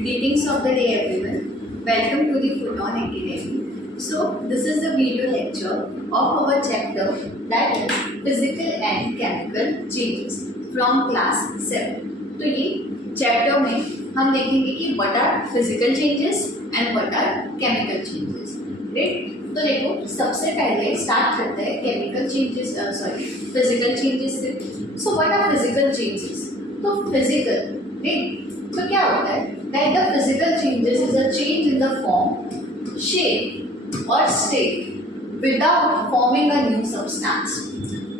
Greetings of the day everyone. Welcome to the Photon Academy. So this is the video lecture of our chapter that is Physical and Chemical Changes from class 7. तो ये chapter में हम देखेंगे कि what are physical changes and what are chemical changes. Right? तो देखो सबसे पहले स्टार्ट करते हैं केमिकल चेंजेस फिजिकल चेंजेस से. So what are physical changes? तो फिजिकल राइट तो क्या होता है that the physical changes is a change in the form, shape और state without forming a new substance.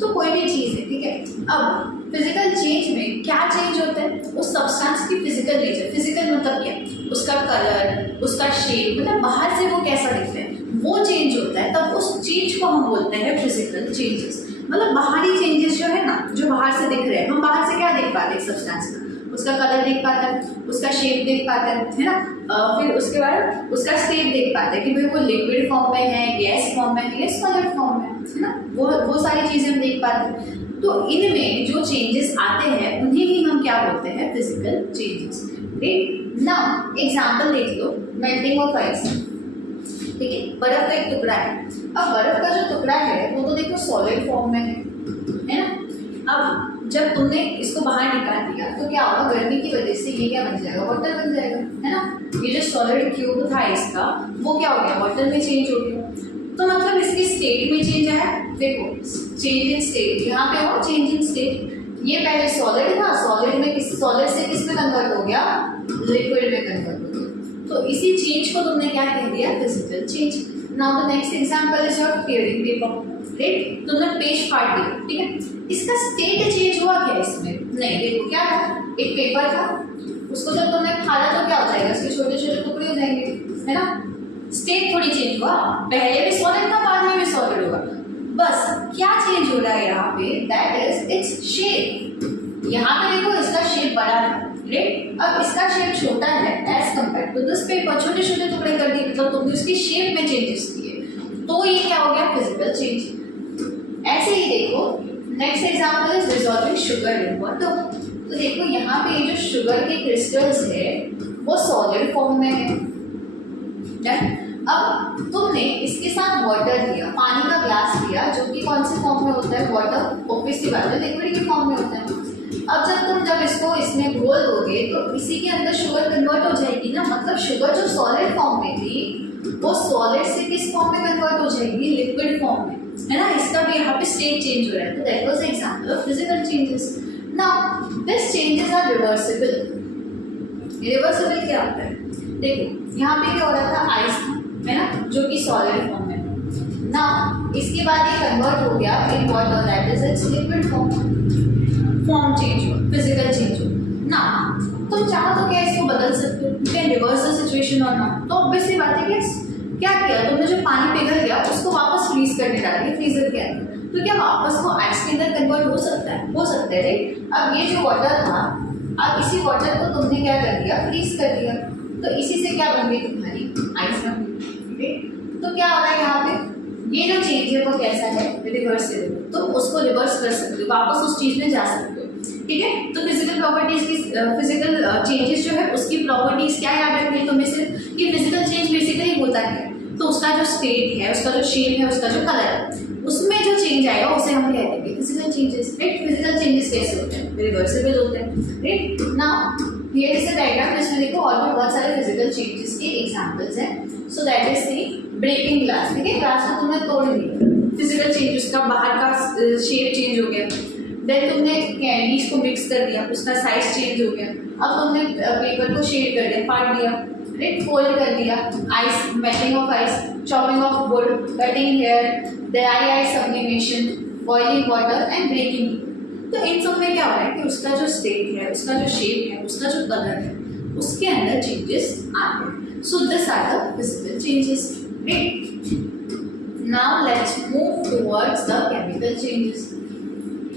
तो कोई भी चीज़ है, ठीक है. अब फिजिकल चेंज में क्या चेंज होता है? उस सब्सटेंस की फिजिकल नेचर. फिजिकल मतलब क्या? उसका कलर, उसका शेप, मतलब बाहर से वो कैसा दिखता है वो चेंज होता है. तब उस चीज को हम बोलते हैं फिजिकल चेंजेस. मतलब बाहरी चेंजेस जो है ना, जो बाहर से दिख रहे हैं, हम बाहर से क्या देख पाते हैं सब्सटेंस का? उसका कलर देख पाता है, उसका शेप देख पाता है ना. फिर उसके बाद उसका स्टेट देख पाते हैं कि भाई वो लिक्विड फॉर्म में है, गैस फॉर्म में है, सॉलिड फॉर्म में है ना. वो सारी चीजें हम देख पाते हैं. तो इनमें जो चेंजेस आते हैं उन्हें ही हम क्या बोलते हैं? Physical changes. Right now example देख लो, मेल्टिंग ऑफ आइस. ठीक है, बर्फ का एक टुकड़ा है. अब बर्फ का जो टुकड़ा है वो तो देखो सॉलिड फॉर्म में है ना. अब जब तुमने इसको बाहर निकाल दिया तो क्या होगा? गर्मी की वजह से ये क्या बन जाएगा? वाटर बन जाएगा, है ना. ये जो सॉलिड क्यूब था इसका वो क्या हो गया? वाटर में चेंज हो गया. तो मतलब इसकी स्टेट में चेंज आया. देखो चेंज इन स्टेट, यहाँ पे हो चेंज इन स्टेट. ये पहले सॉलिड था, सॉलिड में सॉलिड से किस में कन्वर्ट हो गया? लिक्विड में कन्वर्ट हो गया. तो इसी चेंज को तुमने क्या कह दिया? Physical change. Now the next example is your tearing paper. Right, तुमने पेज फाड़ दिया, ठीक है. इसका स्टेट चेंज हुआ क्या इसमें? नहीं. देखो क्या था, एक पेपर था, उसको जब तुमने फाड़ा तो क्या हो जाएगा? इसके छोटे छोटे टुकड़े हो जाएंगे, है ना. स्टेट थोड़ी चेंज हुआ, पहले भी सॉलिड था, बाद में भी सॉलिड होगा. बस क्या चेंज हो रहा है यहाँ पे? That is its shape. यहाँ पे देखो इसका शेप बड़ा था, राइट. अब इसका शेप छोटा है as compare to this paper. छोटे छोटे टुकड़े कर दिए, मतलब तुमने उसकी शेप में चेंजेस किए. तो ये क्या हो गया? Physical change. ऐसे ही देखो next example is dissolving sugar in water. तो देखो यहाँ पे ये जो शुगर के क्रिस्टल्स है वो सॉलिड फॉर्म में है. अब तुमने इसके साथ वाटर दिया, पानी का ग्लास दिया, जो कि कौन से फॉर्म में होता है? वाटर. ऑब्वियस सी बात है, लिक्विड के फॉर्म में होता है. अब जब इसको इसमें घोल दोगे तो इसी के अंदर शुगर कन्वर्ट हो जाएगी ना. मतलब शुगर जो सॉलिड फॉर्म में थी वो सॉलिड से किस फॉर्म में कन्वर्ट हो जाएगी? लिक्विड फॉर्म में, है ना. इसका भी यहाँ पे स्टेट चेंज हो रहा है. तो that was example of physical changes. Now this changes are reversible. Reversible क्या होता है? देखो यहाँ पे क्या हो रहा था? आइस था, है ना, जो कि सॉलिड फॉर्म में. नाउ इसके बाद ये कन्वर्ट हो गया in water, that is it's liquid form. Form change हो, फिजिकल चेंज हो ना. तुम चाहो तो क्या इसको बदल सकते हो? You can reverse the situation और नॉट. तो ऑब्वियसली बात है कि क्या किया तुमने? जो पानी पिघल गया उसको वापस फ्रीज करने डाल दिया फ्रीजर के अंदर. तो क्या वापस वो आइस के अंदर कन्वर्ट हो सकता है? हो सकता है, राइट. अब ये जो वाटर था, अब इसी वाटर को तुमने क्या कर दिया? फ्रीज कर दिया. तो इसी से क्या बन गई? तुम्हारी आइस बन गई. तो क्या हो रहा है यहाँ पे? ये जो चेंज है वो कैसा है? रिवर्सिबल. तो उसको रिवर्स कर सकते हो, वापस उस चीज में जा सकते हो. ठीक है. तो फिजिकल प्रॉपर्टीज की फिजिकल चेंजेस जो है उसकी प्रॉपर्टीज क्या याद रखनी है तुम्हें? सिर्फ कि फिजिकल चेंज बेसिकली होता है तो उसका जो स्टेट है, उसका जो शेप है, उसका जो कलर है, उसमें जो चेंज आएगा उसे हम कह देंगे physical changes. Right. Physical changes कैसे होते हैं? रिवर्सिबल होते हैं. Right now here is a diagram. इसमें देखो और भी बहुत सारे फिजिकल चेंजेस के एग्जांपल्स हैं. So that is the breaking glass. ठीक है, ग्लास को तुमने तोड़ दिया, फिजिकल चेंज, उसका बाहर का शेप चेंज हो गया. देन तुमने कैंडीज को मिक्स कर दिया, उसका साइज चेंज हो गया. अब तुमने पेपर को शेड कर दिया, फाड़ दिया, राइट, फोल्ड कर दिया. Ice, melting of ice, chopping of wood, cutting hair, dry ice sublimation, boiling water and breaking. तो इन सब में क्या हो रहा है कि उसका जो स्टेट है, उसका जो शेप है, उसका जो कलर है, उसके अंदर चेंजेस आते हैं. So this are the physical changes. Right now let's move towards the chemical changes.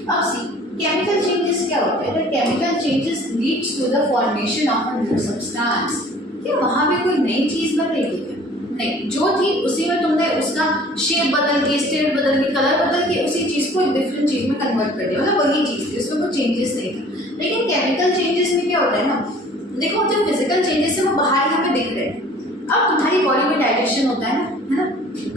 अब सी केमिकल चेंजेस क्या होते हैं? Chemical changes leads to the formation of a new substance. क्या वहाँ भी कोई नई चीज बनेगी? नहीं, जो थी उसी में तुमने उसका शेप बदल के, स्टेट बदल के, कलर बदल के उसी चीज को एक डिफरेंट चीज में कन्वर्ट कर दिया. मतलब वही चीज थी, उसमें कोई चेंजेस नहीं था. लेकिन केमिकल चेंजेस में क्या होता है ना देखो जो फिजिकल चेंजेस है वो बाहर ही हमें दिख रहे हैं। अब तुम्हारी बॉडी में डाइजेशन होता है ना,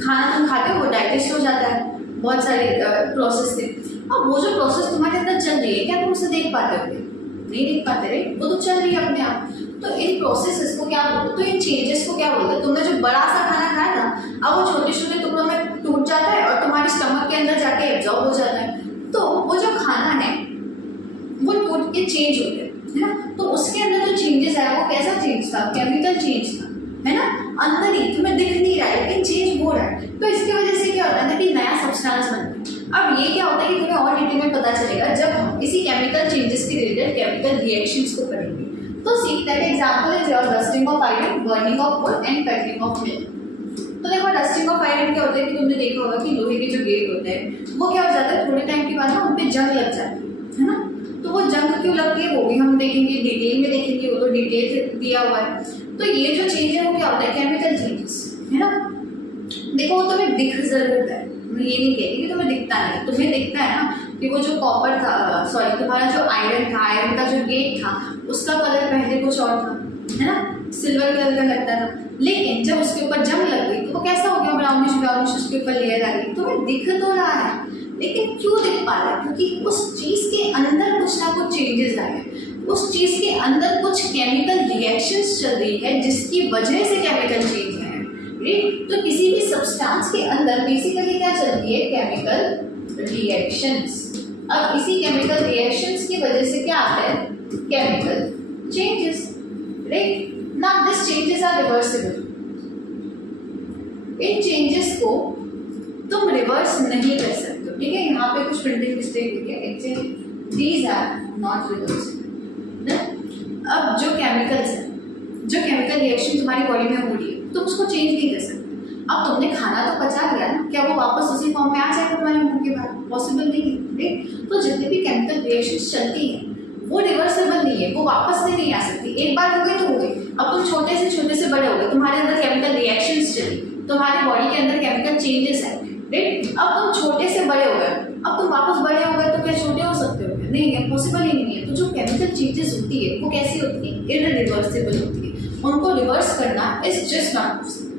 खाना तुम खाते हो वो डाइजेस्ट हो जाता है बहुत सारे प्रोसेस से। अब वो जो प्रोसेस तुम्हारे अंदर चल रही है क्या तुम उसे देख पाते हो? नहीं देख पाते रे, वो तो चल रही है अपने आप। तो इन प्रोसेसेस को क्या बोलते हैं, तो इन चेंजेस को क्या बोलते हैं? तुमने जो बड़ा सा खाना खाया ना, अब वो छोटे छोटे टुकड़ों में टूट जाता है और तुम्हारे स्टमक के अंदर जाके एब्जॉर्ब हो जाता है। तो वो जो खाना है वो टूट के चेंज हो गया है ना। तो उसके अंदर जो चेंजेस आया वो कैसा चेंज था? केमिकल चेंज था, है ना। अंदर ही तुम्हें दिख नहीं रहा है लेकिन चेंज हो रहा है। तो इसकी वजह से क्या होता है ना कि नया सब्सटेंस बनता है। अब ये क्या होता है कि तुम्हें और डिटेल में पता चलेगा जब हम इसी केमिकल चेंजेस के रिलेटेड केमिकल रिएक्शंस को पढ़ेंगे। तो see that example is your rusting of iron, burning of coal and cutting of milk. तो देखो रस्टिंग ऑफ आयरन क्या होता है कि तुमने देखा होगा कि लोहे के जो गेट होते हैं वो क्या हो जाता है, थोड़े टाइम के बाद ना उन पे जंग लग जाती है ना। तो वो जंग क्यों लगती है वो भी हम देखेंगे, डिटेल में देखेंगे, वो तो डिटेल से दिया हुआ है। तो ये जो चेंज है वो क्या होता है? केमिकल चेंजेस, है ना। देखो वो तुम्हें दिख जरूर है, मैं ये नहीं कहती कि तुम्हें दिखता नहीं, तुम्हें दिखता है ना कि वो जो कॉपर था, सॉरी तुम्हारा जो आयरन था, आयरन का जो गेट था उसका कलर पहले कुछ और था, है ना, सिल्वर कलर का लगता था। लेकिन जब उसके ऊपर जंग लग गई तो वो कैसा हो गया? ब्राउनिश ब्राउनिश उसके ऊपर लेयर आ गई। तुम्हें दिख तो रहा है लेकिन क्यों दिख पा रहा है? क्योंकि उस चीज के अंदर कुछ ना कुछ चेंजेस आए हैं, उस चीज के अंदर कुछ केमिकल रिएक्शंस चल रही है जिसकी वजह से केमिकल चेंज है। तो किसी भी सब्सटेंस के अंदर बेसिकली क्या चलती है? Chemical reactions. अब इसी केमिकल रिएक्शंस की वजह से क्या आता है? Chemical changes, right. Now this changes are reversible. इन चेंजेस को तुम रिवर्स नहीं कर सकते, ठीक है। यहाँ पे कुछ प्रिंटिंग मिस्टेक हुई है, actually these are not reversible. अब जो केमिकल्स है, जो केमिकल रिएक्शन तुम्हारी बॉडी में हो रही है तुम उसको चेंज नहीं कर सकते। अब तुमने खाना तो पचा लिया ना, क्या वो वापस उसी फॉर्म में आ जाएगा तुम्हारे मुंह के बाद? पॉसिबल नहीं है, राइट। तो जितने भी केमिकल रिएक्शंस चलती हैं वो रिवर्सिबल नहीं है, वो वापस से नहीं आ सकती। एक बार हो गई तो हो गई। अब तुम छोटे से बड़े हो गए, तुम्हारे अंदर केमिकल रिएक्शंस चली, तुम्हारी बॉडी के अंदर केमिकल चेंजेस आए, राइट। अब तुम छोटे से बड़े हो गए, अब तुम वापस बड़े हो गए तो क्या छोटे हो सकते हो? नहीं है, पॉसिबल ही नहीं है। तो जो केमिकल चेंजेस होती है वो कैसी होती है? इररिवर्सिबल होती है। उनको रिवर्स करना is just not possible,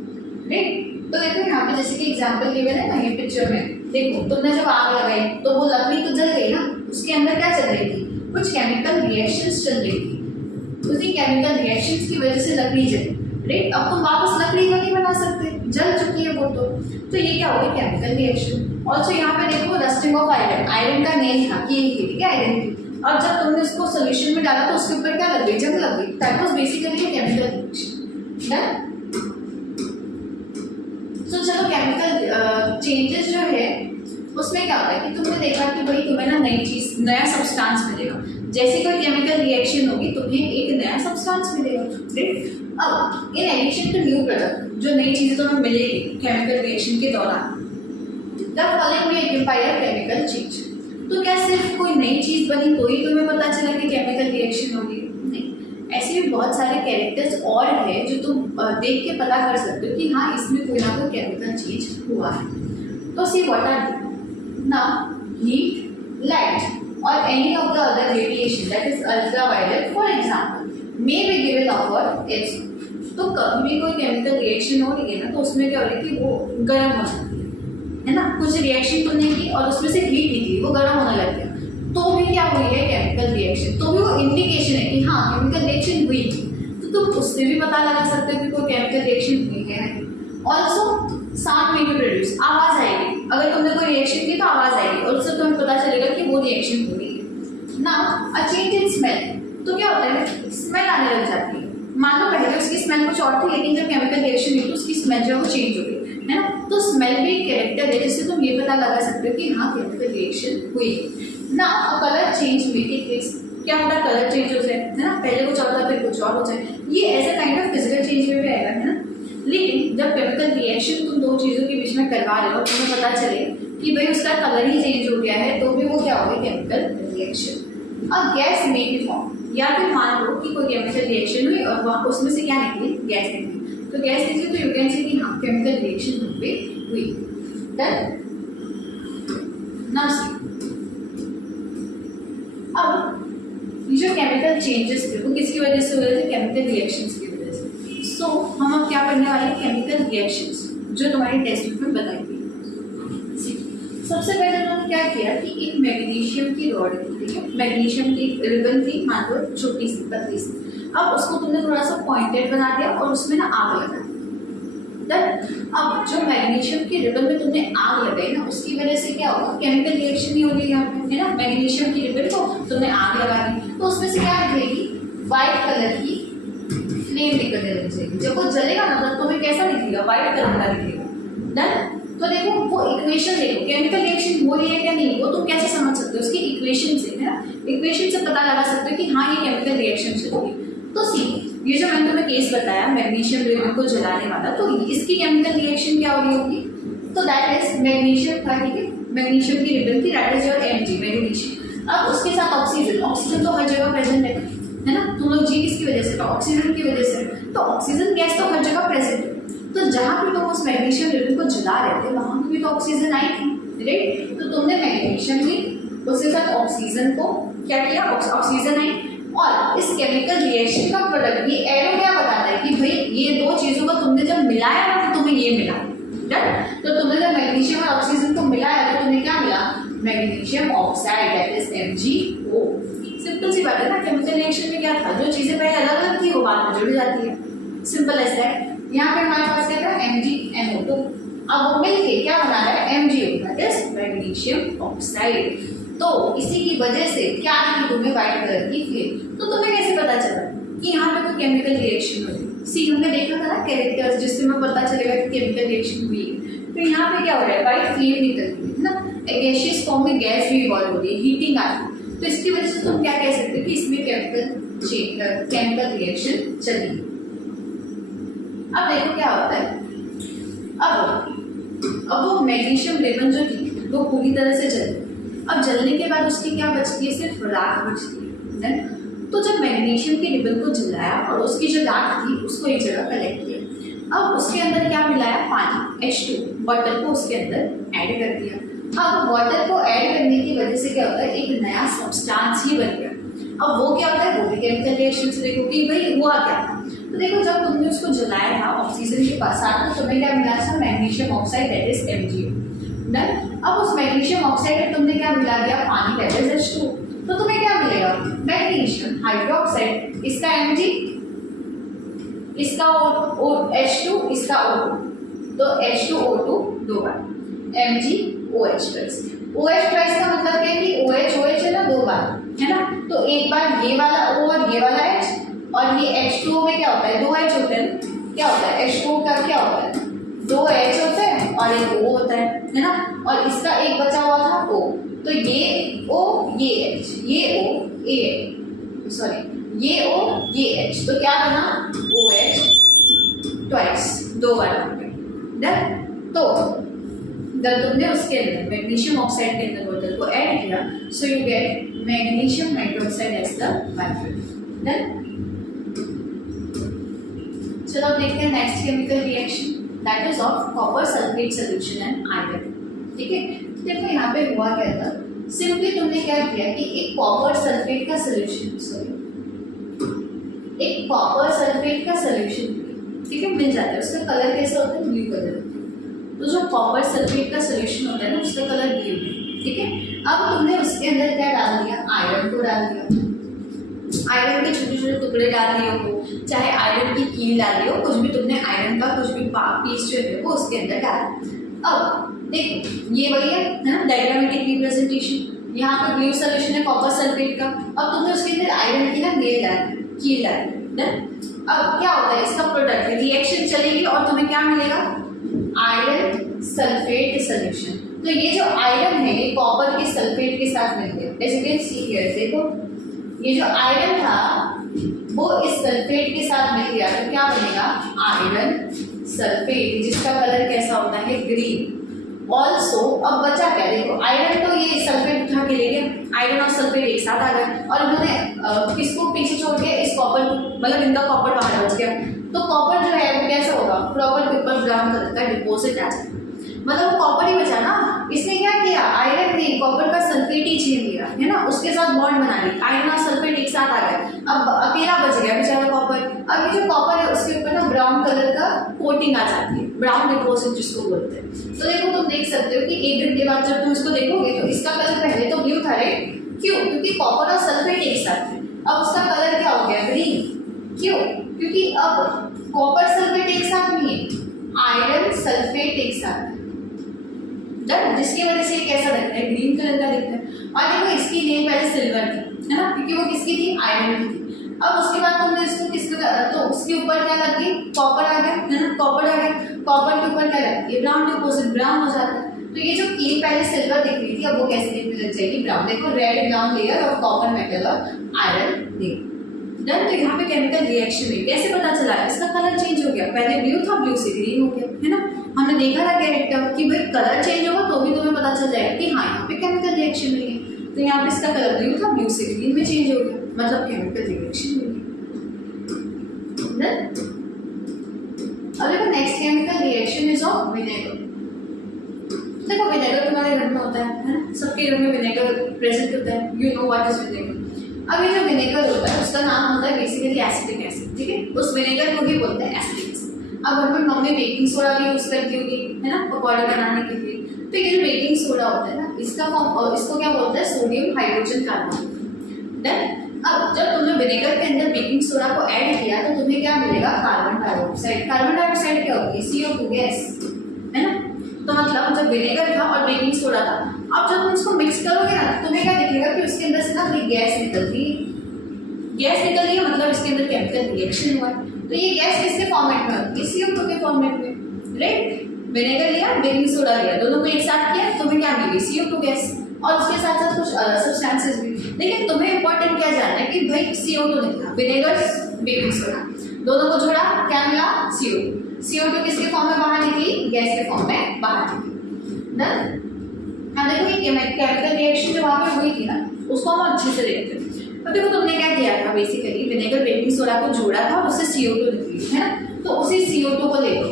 right. तो देखो यहाँ पे जैसे कि एग्जांपल गिवन है ना, ये पिक्चर में देखो, तुमने जब आग लगाई तो वो लकड़ी तो जल गई ना, उसके अंदर क्या चल रही थी? कुछ केमिकल रिएक्शंस चल रही थी, उसी केमिकल रिएक्शंस की वजह से लकड़ी जली, राइट। अब तुम वापस लकड़ी का नहीं बना सकते, जल चुकी है वो तो ये क्या हो गया? Chemical reaction. ऑल्सो यहाँ पे देखो रस्टिंग ऑफ आयरन, आयरन का नेल था कि ठीक है आयरन की, और जब तुमने उसको सोल्यूशन में डाला तो उसके ऊपर क्या लग गई? जंग लग गई। That was basically a chemical reaction, done. तो चलो केमिकल चेंजेस जो है उसमें क्या होता है कि तुमने देखा कि भाई तुम्हें ना नई चीज, नया सब्सटेंस मिलेगा। जैसे कोई केमिकल रिएक्शन होगी तुम्हें एक नया सब्सटेंस मिलेगा, राइट। अब in addition to new product, जो नई चीजें तुम्हें मिलेगी केमिकल रिएक्शन के दौरान, द फॉलोइंग में एक्वायर केमिकल चेंज। तो क्या सिर्फ कोई नई चीज बनी तो ही तुम्हें पता चला कि केमिकल रिएक्शन होगी? नहीं, ऐसे भी बहुत सारे कैरेक्टर्स और है जो तुम देख के पता कर सकते हो कि हाँ इसमें कोई ना कोई केमिकल चेंज हुआ है। तो see what are now heat, light or any of the other radiation that is ultraviolet for example may be given off for X। तो कभी भी कोई केमिकल रिएक्शन हो रही है ना तो उसमें क्या हो रहा है कि वो गर्म हो जाती है ना। कुछ रिएक्शन तुमने की और उसमें से हीट निकली, वो गर्म होने लग गया, तो भी क्या हुई है? Chemical reaction. तो भी वो इंडिकेशन है कि हाँ केमिकल रिएक्शन हुई। तो तुम उससे भी पता लगा सकते हो कि कोई केमिकल रिएक्शन हुई है। ऑल्सो साउंड में भी प्रोड्यूस, आवाज आएगी, अगर तुमने कोई रिएक्शन की तो आवाज आएगी और उससे तुम्हें पता चलेगा कि वो रिएक्शन हो रही है ना। अ चेंज इन स्मेल, तो क्या होता है? स्मेल आने लग जाती है। मान लो पहले उसकी स्मेल कुछ और थी लेकिन जब केमिकल रिएक्शन हुई तो उसकी स्मेल जो है वो चेंज हो गई, है ना। तो स्मेल भी एक कैरेक्टर है जिससे तुम ये पता लगा सकते हो कि हाँ केमिकल रिएक्शन हुई ना। कलर चेंज हुई कि क्या होता है? कलर चेंज हो जाए, है ना। पहले कुछ और था फिर कुछ और हो जाए, ये as a kind of physical change में भी आएगा, है ना। लेकिन जब केमिकल रिएक्शन तुम दो चीज़ों के बीच में करवा रहे हो तुम्हें पता चले कि भाई उसका कलर ही चेंज हो गया है तो भी वो क्या होगा? Chemical reaction. अब गैस में भी फॉर्म, या फिर मान लो कि कोई केमिकल रिएक्शन हुई और वहाँ उसमें से क्या निकली? गैस निकली। तो गैस निकली तो यू कैन से कि हाँ केमिकल रिएक्शन हुई। डन। नाउ अब जो केमिकल चेंजेस थे वो किसकी वजह से हो रहे थे, केमिकल रिएक्शंस की वजह से। सो हम अब क्या करने वाले हैं, केमिकल रिएक्शंस जो तुम्हारी टेक्स्ट बुक में बताई गई। सबसे पहले उन्होंने क्या किया कि एक मैग्नीशियम की रॉड थी, ठीक है, मैग्नीशियम की रिबन थी, मान लो छोटी सी पतली सी। अब उसको तुमने थोड़ा सा पॉइंटेड बना दिया और उसमें ना आग लगा दी। अब जो मैग्नीशियम की रिबन में तुमने आग लगाई ना, उसकी वजह से क्या होगा, केमिकल रिएक्शन ही होगी यहाँ पे, है ना। मैग्नीशियम की रिबन को तुमने आग लगा दी तो उसमें से क्या निकलेगी, व्हाइट कलर की फ्लेम निकलने लग जाएगी। जब वो जलेगा ना तब तुम्हें कैसा दिखेगा, व्हाइट कलर का दिखेगा। डन। तो देखो वो इक्वेशन देखो, केमिकल रिएक्शन हो रही है क्या नहीं, वो तुम कैसे समझ सकते हो, उसकी इक्वेशन से, है ना। इक्वेशन से पता लगा सकते हो कि हाँ ये केमिकल रिएक्शन चल रही है। तो सी ये जो मैंने तुम्हें केस बताया मैग्नीशियम रिबन को जलाने वाला, तो इसकी केमिकल रिएक्शन क्या हो रही होगी, तो दैट इज मैग्नीशियम था, ठीक है, मैग्नीशियम की रिबन थी, that is your Mg magnesium. अब उसके साथ ऑक्सीजन, ऑक्सीजन तो हर जगह प्रेजेंट है ना। तुम लोग जी किसकी वजह से, ऑक्सीजन की वजह से, तो ऑक्सीजन गैस तो हर जगह प्रेजेंट है। तो जहाँ भी तुम उस मैग्नीशियम रिबन को जला रहे थे वहां भी तो ऑक्सीजन आई थी, राइट। तो तुमने मैग्नीशियम ली, उसके साथ ऑक्सीजन को क्या किया, ऑक्सीजन आई, और इस केमिकल रिएक्शन का प्रोडक्ट, ये एरो क्या बताता है कि भाई ये दो चीजों को तुमने जब मिलाया ना तो तुम्हें ये मिला, राइट। तो तुमने जब मैग्नीशियम और ऑक्सीजन को मिलाया तो तुम्हें क्या मिला, magnesium oxide, that is MgO। Simple सी बात है ना, केमिकल रिएक्शन में क्या था, जो चीजें पहले अलग अलग थी वो बाद में जुड़ जाती है, सिंपल एज दैट। यहाँ पे हमारे पास क्या था, MgNO2, अब वो मिलके क्या बना रहा है, MgO, that is magnesium oxide. तो इसी की वजह से क्या थी, तुम्हें व्हाइट कलर की फ्लेम। तो तुम्हें कैसे पता चला कि यहाँ पे कोई केमिकल रिएक्शन हो रही है, सी हमने देखा था ना कैरेक्टर्स जिससे हमें पता चलेगा कि केमिकल रिएक्शन हुई है। तो यहाँ पे क्या हो रहा है, व्हाइट फ्लेम निकल रही है ना, गैसियस फॉर्म में गैस भी इवॉल्व हो रही है, हीटिंग आ रही है। तो इसकी वजह से तुम क्या कह सकते हो कि इसमें केमिकल रिएक्शन चली। अब देखो क्या होता है, अब वो मैग्नीशियम रिबन जो थी वो पूरी तरह से जल गई। अब जलने के बाद उसकी क्या बचती है, सिर्फ राख बचती है। तो जब मैग्नीशियम की रिबन को जलाया और उसकी जो राख थी उसको एक जगह कलेक्ट किया। अब उसके अंदर क्या मिलाया, पानी, H2 वाटर को उसके अंदर ऐड कर दिया। अब वाटर को ऐड करने की वजह से क्या होता है, एक नया सब्सटेंस ही बन गया। अब वो क्या होता है, वो भी केमिकल रिएक्शन से देखो कि भाई हुआ क्या था। तो देखो जब तुमने उसको जलाया था ऑक्सीजन के साथ तो तुम्हें क्या मिला था, magnesium oxide, that is MgO। Done. अब उस मैग्नीशियम ऑक्साइड में तुमने क्या मिला दिया, पानी, दैट इज H2। तो तुम्हें क्या मिलेगा, मैग्नीशियम हाइड्रोक्साइड, इसका Mg, इसका H2, इसका O2, तो H2O2 दो बार, MgOH2। OH का मतलब क्या है कि OH है ना, दो बार, है ना। तो एक बार ये वाला O और ये वाला H, और ये H2O में क्या होता है, दो H होते हैं, क्या होता है, H2O का क्या होता है, दो H होते हैं और एक O होता है ना। और इसका एक बचा हुआ था O, तो ये O ये H, ये O ये सॉरी ये O ये H, तो क्या बना, OH ट्वाइस, दो बार हो गए। डन। तो जब तुमने उसके अंदर मैग्नीशियम ऑक्साइड के अंदर वाटर को ऐड किया, so you get magnesium hydroxide as the byproduct. Done. चलो अब देखते हैं next chemical reaction, that is of copper sulphate solution and iron. ठीक है, देखो यहाँ पे हुआ क्या था, सिंपली तुमने क्या किया कि एक कॉपर सल्फेट का सॉल्यूशन, सॉरी एक कॉपर सल्फेट का सॉल्यूशन, ठीक है, मिल जाता है। उसका कलर कैसा होता है, ब्लू कलर। तो जो कॉपर सल्फेट का सॉल्यूशन होता है ना उसका कलर ब्लू है, ठीक है। अब तुमने उसके अंदर क्या डाल दिया, आयरन को डाल दिया, आयरन के छोटे छोटे टुकड़े डाल दिए हो, चाहे आयरन की कील डाल दी हो, कुछ भी तुमने आयरन का कुछ भी पीस जो है वो उसके अंदर डाल। अब देखो ये वही है ना, डायग्रामेटिक रिप्रेजेंटेशन। यहाँ पर ब्लू सॉल्यूशन है कॉपर सल्फेट का, अब तुमने उसके अंदर आयरन की ना कील डाल दी। अब क्या होता है, इसका प्रोडक्ट रिएक्शन चलेगी और तुम्हें क्या मिलेगा, आयरन सल्फेट सॉल्यूशन। तो ये जो आयरन है ये कॉपर के सल्फेट के साथ मिल गया, as you can see here. देखो ये जो आयरन था वो इस सल्फेट के साथ मिल गया, तो क्या बनेगा, आयरन सल्फेट, जिसका कलर कैसा होता है, ग्रीन। ऑल्सो अब बचा क्या, देखो आयरन तो ये सल्फेट उठा के ले गया, आयरन और सल्फेट एक साथ आ गए, और इन्होंने किसको पीछे छोड़ के, इस कॉपर, मतलब इनका कॉपर बाहर बच गया। तो कॉपर जो है वो कैसा होगा, प्रॉपर पेपर ब्राउन कलर का डिपोजिट आ जाएगा, मतलब वो कॉपर ही बचा ना, इसने क्या किया, आयरन ने कॉपर का सल्फेट ही छीन लिया, है ना, उसके साथ बॉन्ड बना ली, आयरन और सल्फेट एक साथ आ गया, अब अकेला बच गया बेचारा कॉपर। अब ये जो कॉपर है उसके ऊपर ना ब्राउन कलर का कोटिंग आ जाती है, ब्राउन डिपॉजिट जिसको बोलते हैं। तो देखो तुम देख सकते हो कि 1 घंटे बाद जब तुम इसको देखोगे तो इसका कलर पहले तो ब्लू था, राइट, क्यों, क्योंकि कॉपर और सल्फेट एक साथ थे। अब उसका कलर क्या हो गया, ग्रीन, क्यों, क्योंकि अब कॉपर सल्फेट एक साथ नहीं है, आयरन सल्फेट एक साथ है, जिसकी वजह से कैसा दिखता है, ग्रीन कलर का दिखता है। और देखो इसकी नेम पहले सिल्वर थी, है ना, क्योंकि वो किसकी थी, आयरन की थी। अब उसके बाद तुमने इसको किसका, तो उसके ऊपर क्या लग गई, कॉपर आ गया, है ना, कॉपर आ गया, कॉपर के ऊपर क्या लग गई, ब्राउन डिपॉजिट, ब्राउन हो जाता है। तो ये जो की पहले सिल्वर दिख रही थी अब वो कैसे दिखने लग जाएगी, ब्राउन। देखो red brown layer of copper metal और आयरन लेयर। डन। तो यहाँ पे केमिकल रिएक्शन में कैसे पता चला, इसका कलर चेंज हो गया, पहले ब्लू था, ब्लू से ग्रीन हो गया, है ना। हमने देखा था कैरेक्टर कि भाई कलर चेंज होगा तो भी तुम्हें पता चल जाएगा कि हाँ यहाँ पे केमिकल रिएक्शन हुई है। तो यहाँ पे इसका कलर ब्लू था, ब्लू से ग्रीन में चेंज हो गया, मतलब केमिकल रिएक्शन हुई है। अब देखो next chemical reaction is of vinegar. देखो विनेगर तुम्हारे घर में होता है ना, सबके घर में विनेगर प्रेजेंट होता है, you know what is vinegar. अब ये जो विनेगर होता है उसका नाम होता है बेसिकली एसिटिक एसिड, ठीक है, उस विनेगर को ही बोलते हैं एसिटिक एसिड। अब घर में मम्मी बेकिंग सोडा भी यूज करती होगी, है ना, पकौड़े बनाने के लिए। तो ये जो बेकिंग सोडा होता है ना, इसका फॉर्म, इसको क्या बोलते हैं, सोडियम हाइड्रोजन कार्बोनेट। देन अब जब तुमने विनेगर के अंदर बेकिंग सोडा को ऐड किया तो तुम्हें क्या मिलेगा, कार्बन डाइऑक्साइड। कार्बन डाइऑक्साइड क्या होती है, CO2 गैस, है ना। तो मतलब जब विनेगर था और बेकिंग सोडा था, अब जब तुम इसको मिक्स करोगे ना तुम्हें क्या दिखेगा कि उसके अंदर से ना कोई गैस निकलती है, गैस निकल रही है, मतलब इसके अंदर केमिकल रिएक्शन हुआ है। तो ये गैस किसके फॉर्मेट में होती है, CO2 के फॉर्मेट में, राइट। विनेगर लिया, बेकिंग सोडा लिया, दोनों को एक साथ किया, तुम्हें क्या मिली, CO2 गैस, और उसके साथ साथ कुछ सब्सटेंसेस भी। लेकिन तुम्हें इंपॉर्टेंट क्या जानना है कि भाई CO2 निकला, विनेगर बेकिंग सोडा, दोनों को जोड़ा, क्या मिला, CO2। CO2 किसके फॉर्म में बाहर निकली, गैस के फॉर्म में बाहर निकली। डन। अब देखो ये केमिकल रिएक्शन जो वहाँ पे हुई थी ना उसको हम अच्छे से देखते हैं। अब देखो तुमने क्या किया था, बेसिकली विनेगर बेकिंग सोडा को जोड़ा था और उससे CO2 निकली, है ना। तो उसी CO2 को ले लो,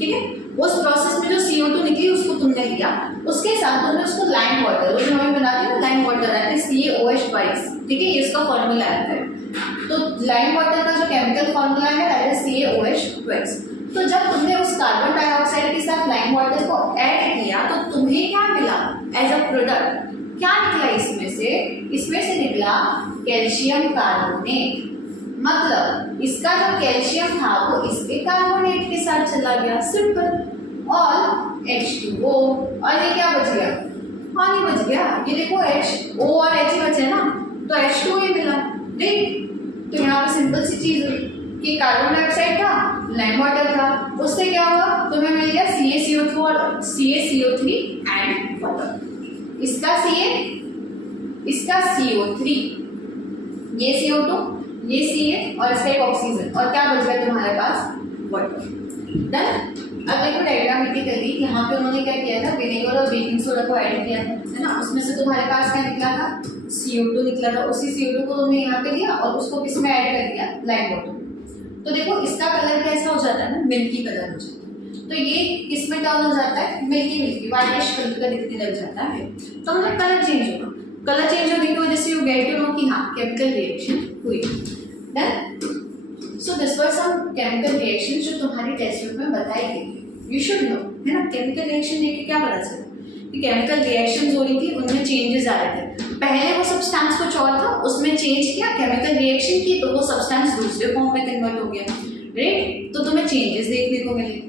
ठीक है, उस प्रोसेस में जो CO2 निकली उसको तुमने लिया, उसके साथ तुमने उसको लाइम वाटर, वो जो हमें बनाते हैं ना लाइम वाटर आते हैं CaOH22, ठीक है, ये इसका फॉर्मूला आता है। तो लाइम वाटर का जो केमिकल फॉर्मूला है दैट इज CaOH22। तो जब तुमने उस कार्बन डाइऑक्साइड के साथ लाइम वाटर को ऐड किया तो तुम्हें क्या मिला एज अ प्रोडक्ट, क्या निकला इसमें से निकला कैल्शियम कार्बोनेट। मतलब इसका जो कैल्शियम था वो इसके कार्बोनेट के साथ चला गया, सिंपल। और H2O, और ये क्या बच गया, पानी बच गया। ये देखो HO और H बचे ना, तो H2O ही मिला, ठीक। तो यहाँ पे सिंपल सी चीज हुई कि कार्बन डाइऑक्साइड था, लाइम वाटर था, उससे क्या हुआ, तुम्हें मिल गया CaCO2 और CaCO3 एंड वाटर। इसका Ca, इसका CO3, ये CO2, ये Ca और इसका एक ऑक्सीजन, और क्या बच गया तुम्हारे पास, वाटर। डन। अब देखो डायग्रामेटिकली यहाँ पे उन्होंने क्या किया था, विनेगर और बेकिंग सोडा को ऐड किया था, है ना, उसमें से तुम्हारे पास क्या निकला था, CO2 निकला था। उसी CO2 को तुमने यहाँ पे लिया और उसको किसमें ऐड कर दिया, लाइम वाटर। तो देखो इसका कलर कैसा हो जाता है ना, मिल्की कलर हो जाता है। तो ये किसमें टर्न हो जाता है, मिल्की व्हाइटिश कलर का दिखने लग जाता है। तो मतलब कलर चेंज होगा, कलर चेंज होने की वजह से यू गेट टू नो कि हाँ केमिकल रिएक्शन हुई। Done. So this were some chemical reaction जो तुम्हारी टेक्स्ट बुक में बताई गई है, यू शुड नो, है ना। केमिकल रिएक्शन देख के क्या पता चला कि केमिकल रिएक्शंस हो रही थी, उनमें चेंजेस आ रहे थे। पहले वो सब्सटेंस कुछ और था, उसमें चेंज किया, केमिकल रिएक्शन की, तो वो सब्सटेंस दूसरे फॉर्म में कन्वर्ट हो गया, राइट। तो तुम्हें चेंजेस देखने को मिले।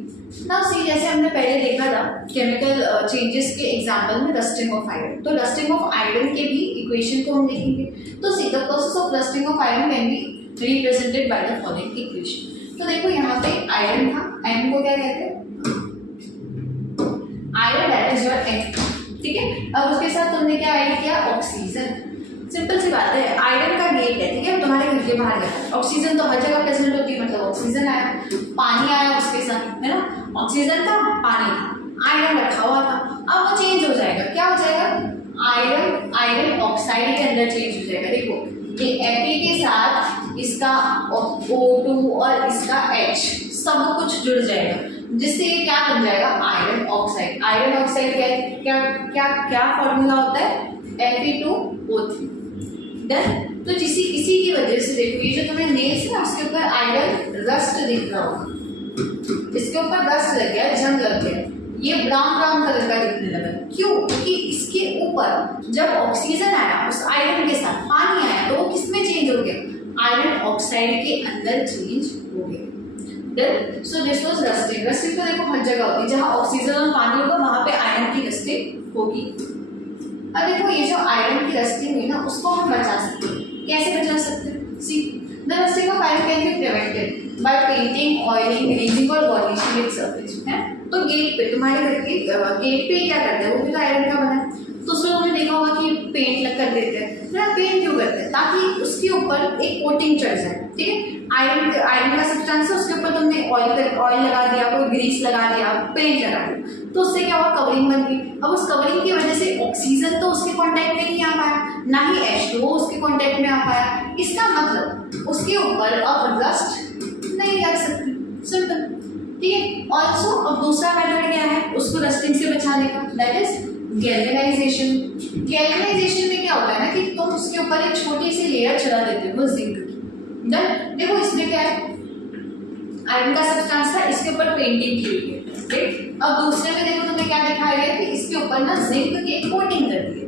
नाउ सी, जैसे हमने पहले देखा था केमिकल चेंजेस के एग्जांपल में रस्टिंग ऑफ आयरन, तो रस्टिंग ऑफ आयरन के भी इक्वेशन को हम देखेंगे। तो see the process of rusting of iron can be represented by the following equation. तो देखो यहाँ पे आयरन था, आयरन को क्या कहते हैं, iron that is your N, ठीक है। अब उसके साथ तुमने क्या ऐड किया, ऑक्सीजन। सिंपल सी बात है, आयरन का गेट है, ठीक है, तुम्हारे घर के बाहर गया, ऑक्सीजन तो हर जगह प्रेजेंट होती है, मतलब ऑक्सीजन आया, पानी आया उसके साथ, है ना, ऑक्सीजन था, पानी था, आयरन रखा हुआ था। अब वो चेंज हो जाएगा, क्या हो जाएगा, आयरन ऑक्साइड के अंदर चेंज हो जाएगा। देखो ये Fe के साथ इसका O2 और इसका H सब कुछ जुड़ जाएगा, जिससे ये क्या बन जाएगा, आयरन ऑक्साइड। आयरन ऑक्साइड क्या है, क्या क्या क्या फॉर्मूला होता है, Fe2O3। डन। तो इसी की वजह से देखो ये जो तुम्हें नेल्स है उसके ऊपर आयरन रस्ट दिख रहा होगा, इसके ऊपर रस्ट लग गया, जंग लग गया, ये ब्राउन ब्राउन कलर का दिखने लगा। क्यों? क्योंकि इसके ऊपर जब ऑक्सीजन आया उस आयरन के साथ पानी आया तो वो किस में चेंज हो गया, आयरन ऑक्साइड के अंदर चेंज हो गया। Then so this was rusting. Rusting तो देखो हर जगह होती है, जहाँ ऑक्सीजन और पानी होगा वहां पे आयरन की रस्टिंग होगी। अब देखो ये जो आयरन की रस्टिंग हुई ना उसको हम बचा सकते हैं। कैसे बचा सकते हैं? See the rusting of iron can be prevented by painting, oiling, greasing और पॉलिशिंग इट्स सरफेस। है तो गेट पे, तुम्हारे घर के गेट पे क्या करते हैं, वो भी तो आयरन का बना है, तो उसमें तुमने देखा होगा कि पेंट लग कर देते हैं ना। पेंट क्यों करते हैं? ताकि उसके ऊपर एक कोटिंग चढ़ जाए, ठीक है। आयरन का सब्सटेंस है, उसके ऊपर तुमने ऑयल लगा दिया, कोई ग्रीस लगा दिया, पेंट लगा दिया, तो उससे क्या हुआ, कवरिंग बन गई। अब उस कवरिंग की वजह से ऑक्सीजन तो उसके कांटेक्ट में नहीं आ पाया, ना ही H2O उसके कांटेक्ट में आ पाया। इसका मतलब उसके ऊपर अब रस्ट नहीं लग सकती, सिंपल, ठीक है। ऑल्सो अब दूसरा मेथड क्या है उसको रस्टिंग से बचाने का, दैट इज गैल्वेनाइजेशन। गैल्वेनाइजेशन में क्या होता है ना कि तुम उसके ऊपर एक छोटी सी लेयर चढ़ा देते हो जिंक की। डन। देखो इसमें क्या है, आयरन का सब्सटेंस था, इसके ऊपर पेंटिंग की हुई है, राइट। अब दूसरे में देखो तुम्हें क्या दिखाया गया कि इसके ऊपर ना जिंक की कोटिंग कर दी है।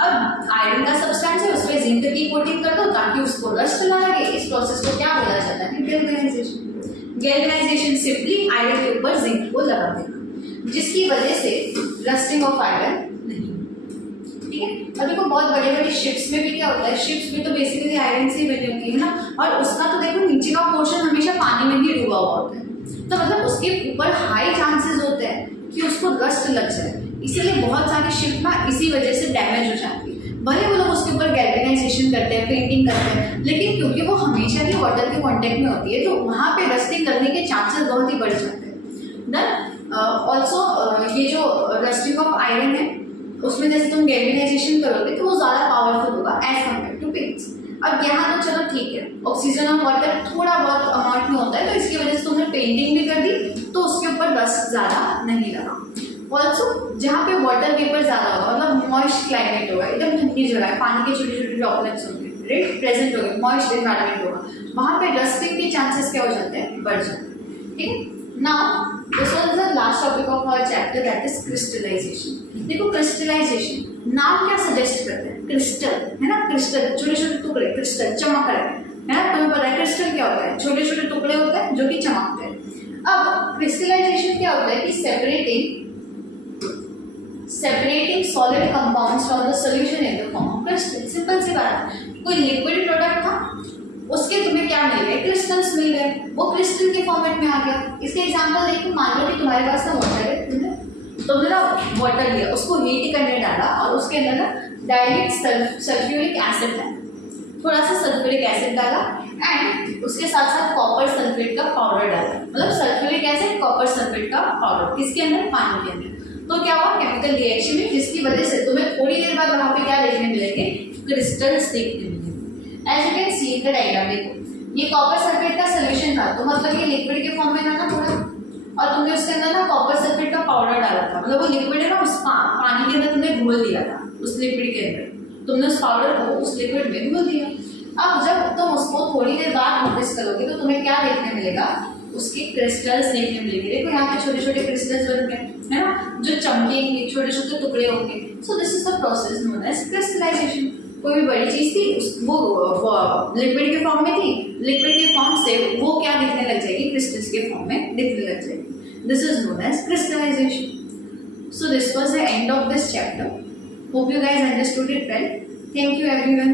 अब आयरन का सब्सटेंस है, उसमें जिंक की कोटिंग कर दो ताकि उसको रस्ट ना लगे। इस प्रोसेस को क्या बोला जाता है, गैल्वेनाइजेशन। गैल्वेनाइजेशन सिंपली आयरन के ऊपर जिंक को लगा देना, जिसकी वजह से रस्टिंग ऑफ आयरन नहीं, ठीक है। और देखो बहुत बड़े बड़े शिप्स में भी क्या होता है, शिप्स में तो बेसिकली आयरन से ही बनी होती है ना, और उसका तो देखो नीचे का पोर्शन हमेशा पानी में ही डूबा हुआ होता है, तो मतलब उसके ऊपर हाई चांसेस होते हैं कि उसको रस्ट लग जाए। इसीलिए बहुत सारी शिप ना इसी वजह से डैमेज हो जाती है। भले वो लोग उसके ऊपर गैल्वेनाइजेशन करते हैं, पेंटिंग करते हैं, लेकिन क्योंकि वो हमेशा ही वाटर के कांटेक्ट में होती है तो वहाँ पे रस्टिंग करने के चांसेस बहुत ही बढ़ जाते हैं। देन ऑल्सो ये जो रस्टिंग ऑफ आयरन है उसमें जैसे तुम गैल्वेनाइजेशन करोगे तो वो ज़्यादा पावरफुल होगा एज कम्पेयर टू पेंट्स। अब यहाँ तो चलो ठीक है, ऑक्सीजन और वाटर थोड़ा बहुत अमाउंट में होता है, तो इसकी वजह से तुमने पेंटिंग भी कर दी तो उसके ऊपर रस्ट ज़्यादा नहीं लगा। ऑल्सो जहाँ पे वाटर वेपर ज़्यादा होगा, मतलब मॉइस्ट क्लाइमेट होगा, एकदम ठंडी जगह है, पानी के छोटे छोटे ड्रॉपलेट्स होंगे, राइट, प्रेजेंट होंगे, मॉइस्ट एनवायरनमेंट होगा, वहाँ पे रस्टिंग के चांसेस क्या हो जाते हैं, बढ़ जाते हैं, ठीक है। Now this was the last topic of our chapter, that is crystallisation. देखो क्रिस्टलाइजेशन नाम क्या सजेस्ट करते हैं, क्रिस्टल है ना, क्रिस्टल छोटे छोटे टुकड़े, क्रिस्टल चमक रहे हैं, है ना। तुम्हें पता है क्रिस्टल क्या होता है, छोटे छोटे टुकड़े होते हैं जो कि चमकते हैं। अब क्रिस्टलाइजेशन क्या होता है कि separating solid compounds from the solution in the form of crystal. Simple सी बात है, कोई लिक्विड प्रोडक्ट था, उसके तुम्हें क्या मिल गए, क्रिस्टल्स मिल गए, वो क्रिस्टल के फॉर्मेट में आ गया। इसके एग्जांपल देखो, मान लो कि तुम्हारे पास ना वाटर है, तुमने ना वाटर लिया, उसको हीट करने डाला और उसके अंदर ना डायल्यूट सल्फ्यूरिक एसिड डाला, थोड़ा सा सल्फ्यूरिक एसिड डाला एंड उसके साथ साथ कॉपर सल्फेट का पाउडर डाला, मतलब सल्फ्यूरिक एसिड कॉपर सल्फेट का पाउडर, किसके अंदर, पानी के अंदर। तो क्या हुआ, केमिकल रिएक्शन में, जिसकी वजह से तुम्हें थोड़ी देर बाद वहां पे क्या देखने मिलेंगे, क्रिस्टल्स देखने मिलेंगे। As you can see in the diagram, देखो ये कॉपर सल्फेट का सोल्यूशन था, तो मतलब ये लिक्विड के फॉर्म में था ना पूरा, और तुमने उसके अंदर ना कॉपर सल्फेट का पाउडर डाला था, मतलब वो लिक्विड है ना, उस पानी के अंदर तुमने घोल दिया था, उस लिक्विड के अंदर तुमने उस पाउडर को उस लिक्विड में घोल दिया। अब जब तुम उसको थोड़ी देर बाद नोटिस करोगे तो तुम्हें क्या देखने मिलेगा, उसके क्रिस्टल्स देखने मिलेंगे। देखो यहाँ पे छोटे छोटे क्रिस्टल्स बन गए, है ना, जो चमकेंगे, छोटे छोटे टुकड़े होंगे। So this is the process known as crystallisation. कोई भी बड़ी चीज थी, वो लिक्विड के फॉर्म में थी, लिक्विड के फॉर्म से वो क्या दिखने लग जाएगी, क्रिस्टल्स के फॉर्म में दिखने लग जाएगी। This is known as crystallisation. So this was the end of this chapter. Hope you guys understood it well. Thank you everyone.